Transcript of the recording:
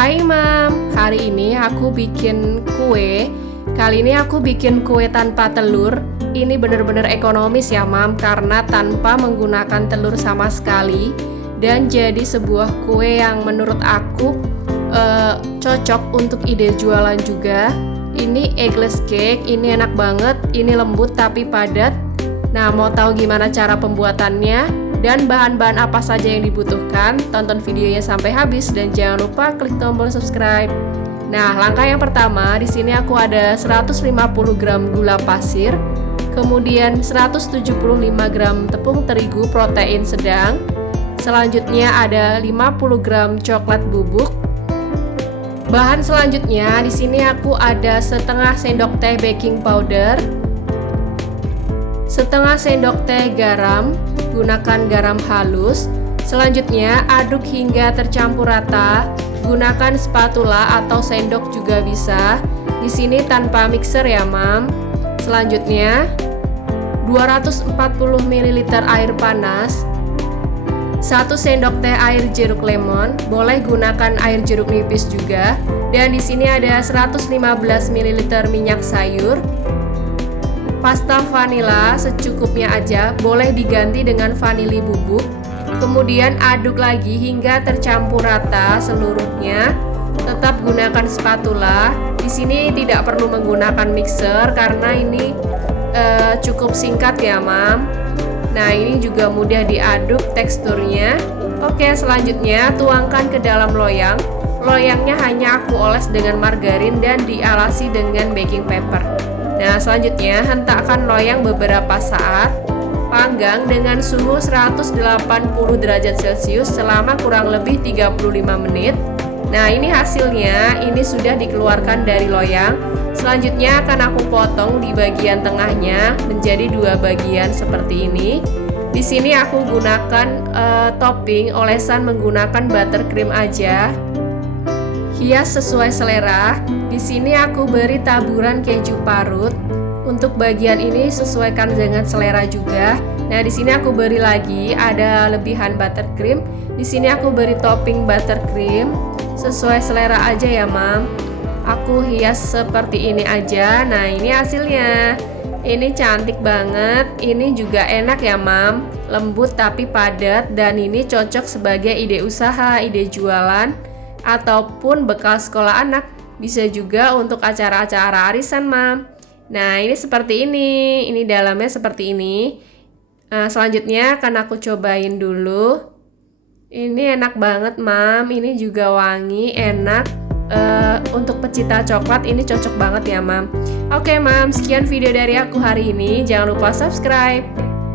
Hai mam, hari ini aku bikin kue. Kali ini aku bikin kue tanpa telur. Ini bener-bener ekonomis ya mam Karena tanpa menggunakan telur sama sekali. Dan jadi sebuah kue yang menurut aku uh, cocok untuk ide jualan juga. Ini eggless cake, ini enak banget. Ini lembut tapi padat. Nah mau tahu gimana cara pembuatannya? Dan bahan-bahan apa saja yang dibutuhkan, tonton videonya sampai habis dan jangan lupa klik tombol subscribe. Nah, langkah yang pertama di sini aku ada 150 gram gula pasir, kemudian 175 gram tepung terigu protein sedang, selanjutnya ada 50 gram coklat bubuk. Bahan selanjutnya di sini aku ada setengah sendok teh baking powder, setengah sendok teh garam, gunakan garam halus. Selanjutnya, aduk hingga tercampur rata. Gunakan spatula atau sendok juga bisa. Di sini tanpa mixer ya, Mam. Selanjutnya, 240 ml air panas. 1 sendok teh air jeruk lemon, boleh gunakan air jeruk nipis juga. Dan di sini ada 115 ml minyak sayur, Pasta vanila secukupnya aja, boleh diganti dengan vanili bubuk. Kemudian aduk lagi hingga tercampur rata seluruhnya. Tetap gunakan spatula. Di sini tidak perlu menggunakan mixer karena ini uh, cukup singkat ya, Mam. Nah, ini juga mudah diaduk teksturnya. Oke, selanjutnya tuangkan ke dalam loyang. Loyangnya hanya aku oles dengan margarin dan dialasi dengan baking paper. Nah, selanjutnya hentakkan loyang beberapa saat. Panggang dengan suhu 180 derajat Celcius selama kurang lebih 35 menit. Nah, ini hasilnya. Ini sudah dikeluarkan dari loyang. Selanjutnya akan aku potong di bagian tengahnya menjadi dua bagian seperti ini. Di sini aku gunakan uh, topping olesan menggunakan buttercream aja. Hias sesuai selera. Di sini aku beri taburan keju parut. Untuk bagian ini sesuaikan dengan selera juga. Nah, di sini aku beri lagi ada lebihan buttercream. Di sini aku beri topping buttercream sesuai selera aja ya, Mam. Aku hias seperti ini aja. Nah, ini hasilnya. Ini cantik banget. Ini juga enak ya, Mam. Lembut tapi padat dan ini cocok sebagai ide usaha, ide jualan ataupun bekal sekolah anak. Bisa juga untuk acara-acara arisan, Mam. Nah, ini seperti ini. Ini dalamnya seperti ini. Nah, selanjutnya akan aku cobain dulu. Ini enak banget, Mam. Ini juga wangi, enak. Uh, untuk pecinta coklat ini cocok banget ya, Mam. Oke, Mam. Sekian video dari aku hari ini. Jangan lupa subscribe.